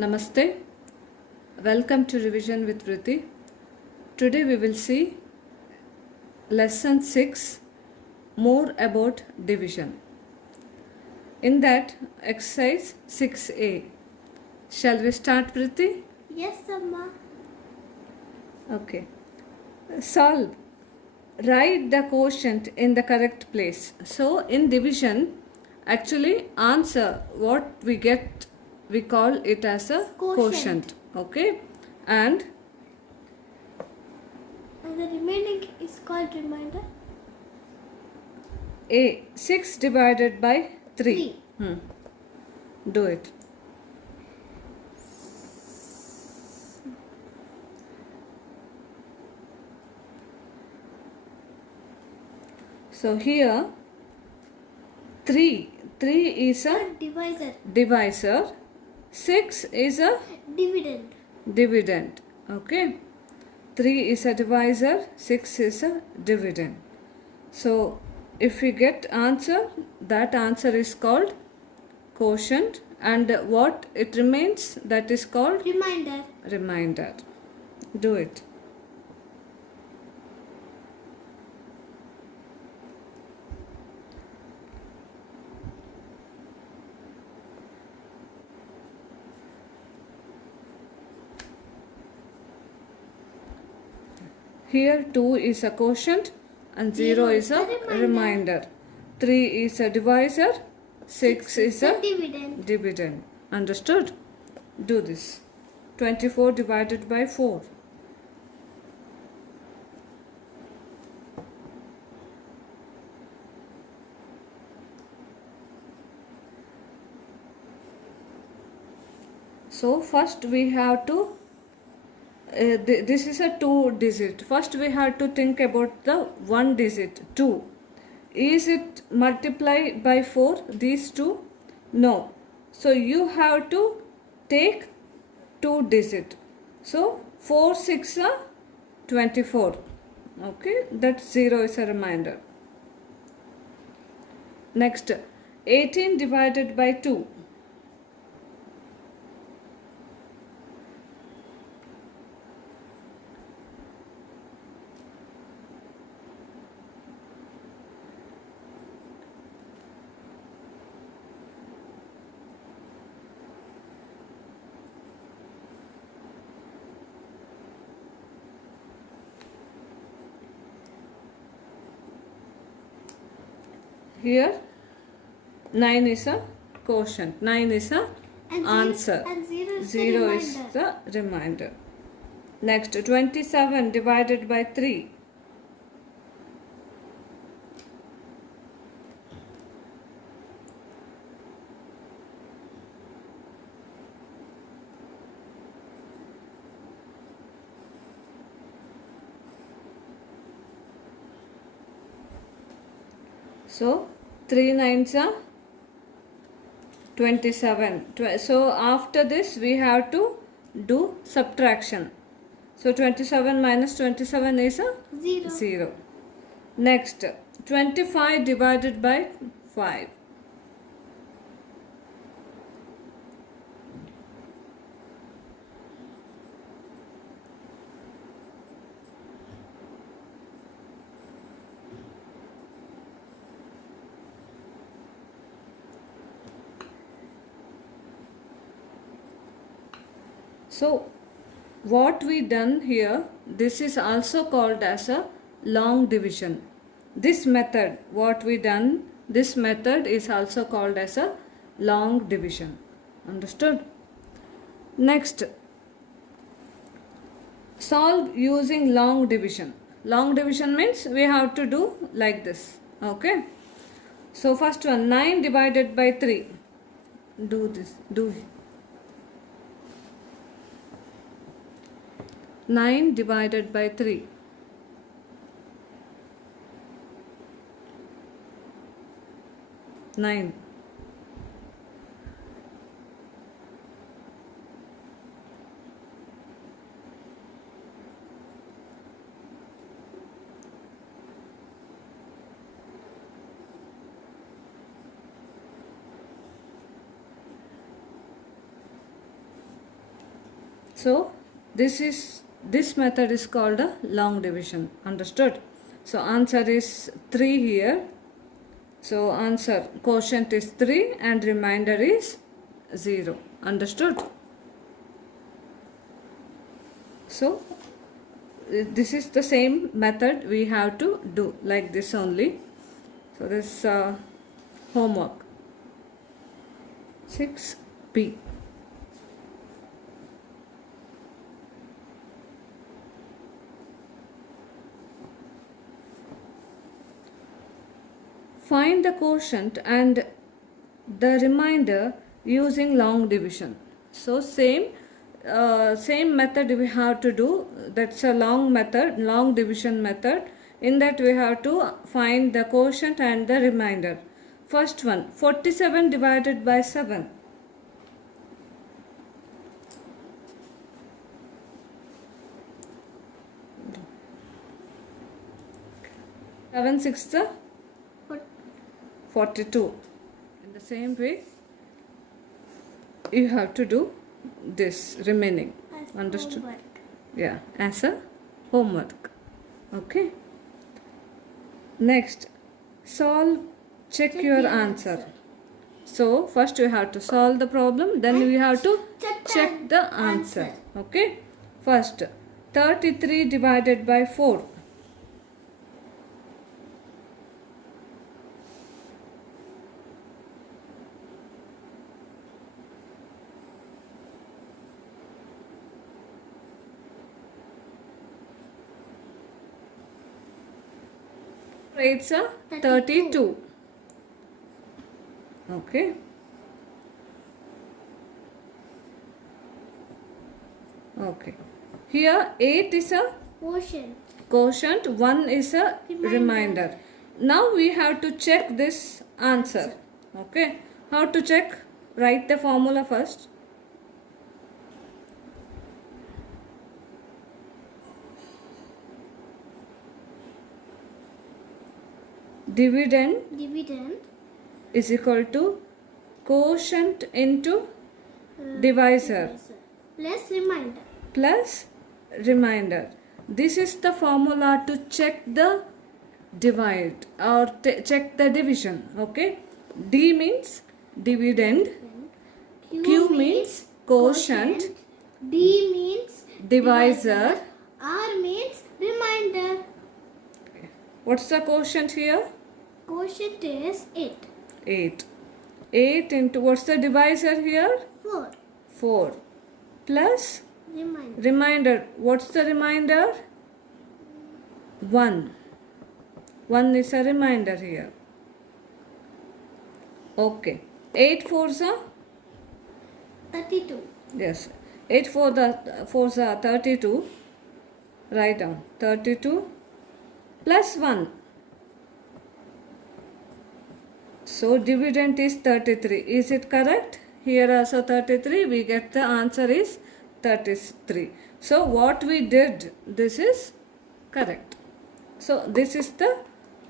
Namaste. Welcome to Revision with Vrithi. Today we will see lesson 6, more about division. In that, exercise 6a. Shall we start, Vrithi? Yes, Amma. Okay. Solve. Write the quotient in the correct place. So in division, actually answer what we get, we call it as a quotient. Okay. And the remaining is called remainder. A 6 divided by 3. Do it. So here 3 is a divisor, 6 is a dividend. Okay, 3 is a divisor, 6 is a dividend. So if we get answer, that answer is called quotient, and what it remains, that is called remainder. Do it. Here 2 is a quotient and 0 is a remainder. 3 is a divisor, 6 is a dividend. Understood? Do this. 24 divided by 4. So first we have to this is a 2 digit. First we have to think about the 1 digit 2. Is it multiplied by 4, these two? No. So you have to take 2 digit. So 4 6 are 24. Okay, that 0 is a remainder. Next, 18 divided by 2. Here 9 is a quotient, 9 is a answer, and 0 is the remainder. Next, 27 divided by 3. So 3 nines are 27. So after this we have to do subtraction. So 27 minus 27 is a 0. Next, 25 divided by 5. So what we done here, this is also called as a long division. This method, what we done, this method is also called as a long division. Understood? Next, solve using long division. Long division means we have to do like this. Okay. So first one, 9 divided by 3. Do this. Do it. 9 divided by 3. 9. So this method is called a long division. Understood? So answer is 3 here. So answer quotient is 3 and remainder is 0. Understood? So this is the same method we have to do like this only. So this homework 6B. Find the quotient and the remainder using long division. So same method we have to do. That's a long method, long division method. In that we have to find the quotient and the remainder. First one, 47 divided by 7. 7 6 42. In the same way you have to do this remaining. As Understood? homework. Yeah, as a homework. Okay. Next, check your the answer. answer. So first we have to solve the problem, then we have to check the answer. answer. Okay. First, 33 divided by 4. It's a 32. Okay. Okay. Here 8 is a quotient, 1 is a remainder. Now we have to check this answer. Okay. How to check? Write the formula first. Dividend is equal to quotient into divisor plus remainder. This is the formula to check the divide or check the division. Okay. D means dividend, Q means quotient, D means divisor. R means remainder. What's the quotient here? Quotient is 8. 8. 8 into, what's the divisor here? 4. 4. Plus Remainder. remainder. What's the remainder? 1. 1 is a remainder here. Okay. 8 fours are? 32. Yes. 8 fours are 32. Write down. 32 plus 1. So dividend is 33. Is it correct? Here also 33. We get the answer is 33. So what we did, this is correct. So this is the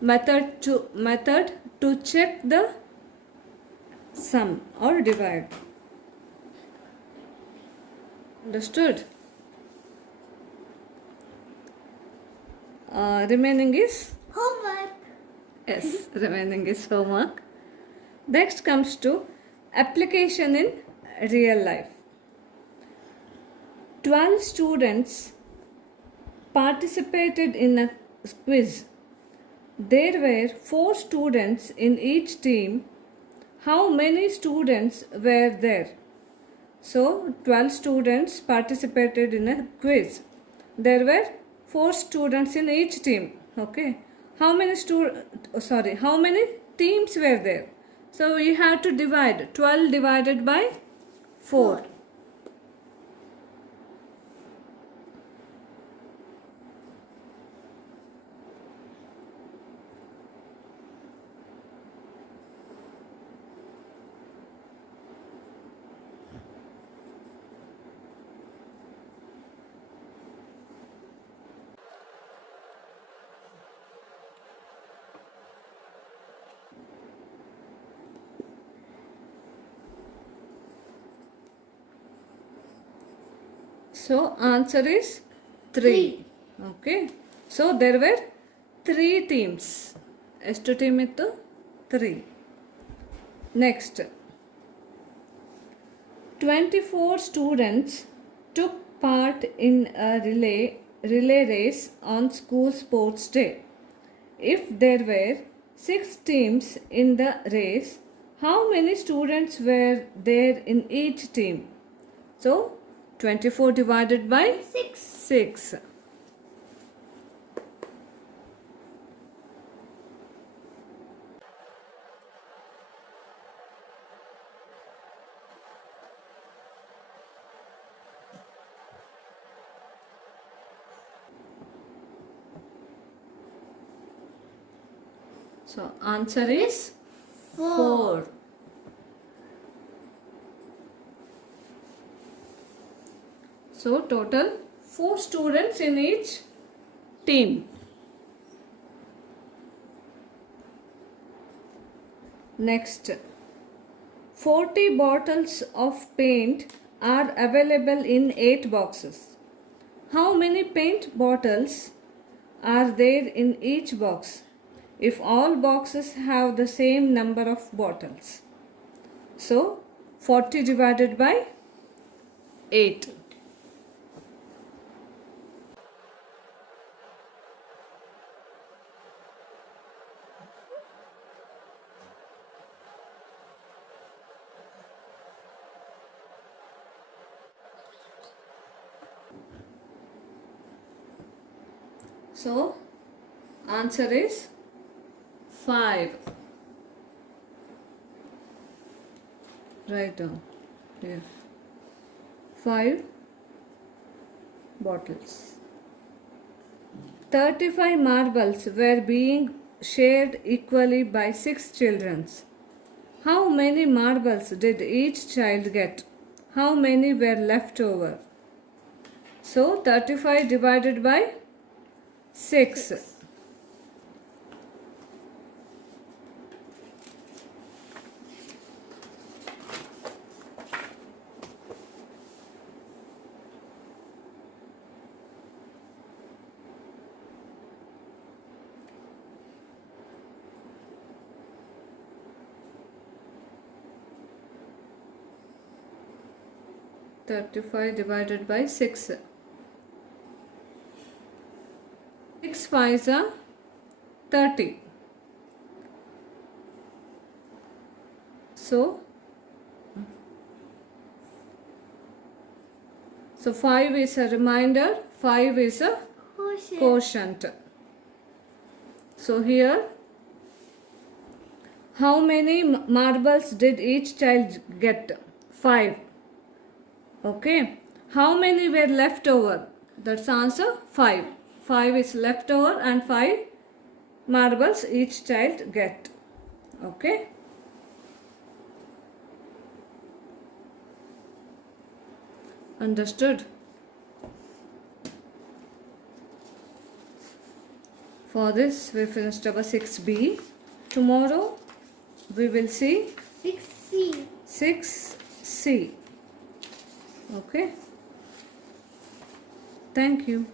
method to check the sum or divide. Understood? Remaining is? Homework. Yes, remaining is homework. Next comes to application in real life. 12 students participated in a quiz. There were 4 students in each team. How many students were there? So 12 students participated in a quiz. There were 4 students in each team. Okay. How many teams were there? So we have to divide 12 divided by 4. So answer is 3. Okay. So there were 3 teams. ಎಷ್ಟು team ಇತ್ತು? 3. Next. 24 students took part in a relay race on school sports day. If there were 6 teams in the race, how many students were there in each team? So 24 divided by 6. So answer is 4. So total 4 students in each team. Next, 40 bottles of paint are available in 8 boxes. How many paint bottles are there in each box if all boxes have the same number of bottles? So 40 divided by 8. So answer is 5. Write down here. 5 bottles. 35 marbles were being shared equally by 6 children. How many marbles did each child get? How many were left over? So 35 divided by 6. Thirty-five divided by 6. 6 5s are 30. So 5 is a remainder, 5 is a quotient. So here, how many marbles did each child get? 5. Okay. How many were left over? That's answer 5. 5 is left over and 5 marbles each child get. Okay. Understood? For this we finished our 6b. Tomorrow we will see 6C. 6c. Okay. Thank you.